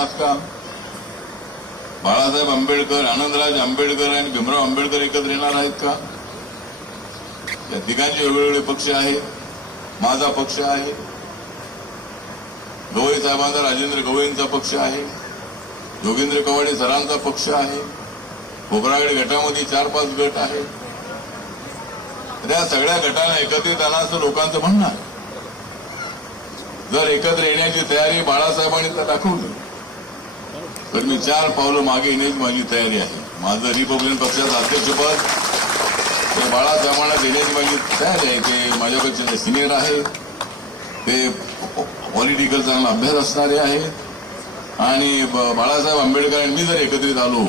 आहात बाळासाहेब आंबेडकर आनंदराज आंबेडकर आणि भीमराव आंबेडकर एकत्र येणार आहेत का? या तिघांचे वेगवेगळे पक्ष आहेत. माझा पक्ष आहे. गवई साहेबांचा राजेंद्र गवईंचा पक्ष आहे. जोगेंद्र कवाडे सरांचा पक्ष आहे. खोबरागडे गटामध्ये चार पाच गट आहेत. त्या सगळ्या गटांना एकत्रित आणा असं लोकांचं म्हणणं आहे. जर एकत्र येण्याची तयारी बाळासाहेबांनी तर दाखवली. तर मी चार पावलं मागे येण्याची माझी तयारी आहे. माझं रिपब्लिकन पक्षाचं अध्यक्षपद ते बाळा जमाला देण्याची माझी तयारी आहे ते माझ्यापेक्षा सिनियर आहेत ते पॉलिटिकल चांगला अभ्यास असणारे आहेत आणि ब- बाळासाहेब आंबेडकर आणि मी जर एकत्रित आलो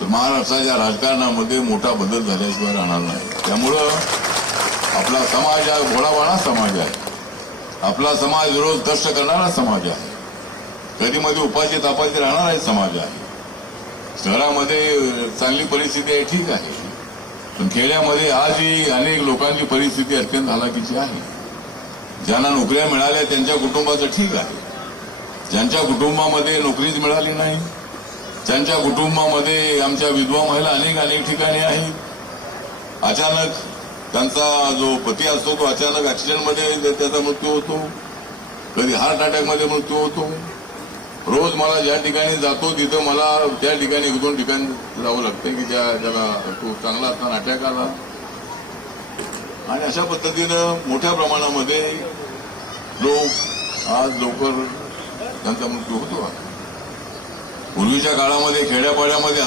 तर महाराष्ट्राच्या राजकारणामध्ये मोठा बदल झाल्याशिवाय राहणार नाही. त्यामुळं आपला समाज हा भोळाभाळा समाज आहे. आपला समाज रोज कष्ट करणारा समाज आहे. कधी उपाशी तापाशी राहणार आहे समाज आहे. शहरामध्ये चांगली परिस्थिती आहे ठीक आहे. पण खेड्यामध्ये आजही अनेक लोकांची परिस्थिती अत्यंत हालाकीची आहे. ज्यांना नोकऱ्या मिळाल्या त्यांच्या कुटुंबाचं ठीक आहे. ज्यांच्या कुटुंबामध्ये नोकरीच मिळाली नाही ज्यांच्या कुटुंबामध्ये आमच्या विधवा महिला अनेक अनेक ठिकाणी आहेत. अचानक त्यांचा जो पती असतो तो अचानक ऍक्सिडेंटमध्ये त्याचा मृत्यू होतो. कधी हार्ट अटॅकमध्ये मृत्यू होतो. रोज मला ज्या ठिकाणी जातो तिथं मला त्या ठिकाणी एक दोन ठिकाणी जावं लागतं की ज्या ज्याला तो चांगला असताना अटॅक आला. आणि अशा पद्धतीनं मोठ्या प्रमाणामध्ये लोक आज लवकर त्यांचा मृत्यू होतो. पूर्वीच्या काळामध्ये खेड्यापाड्यामध्ये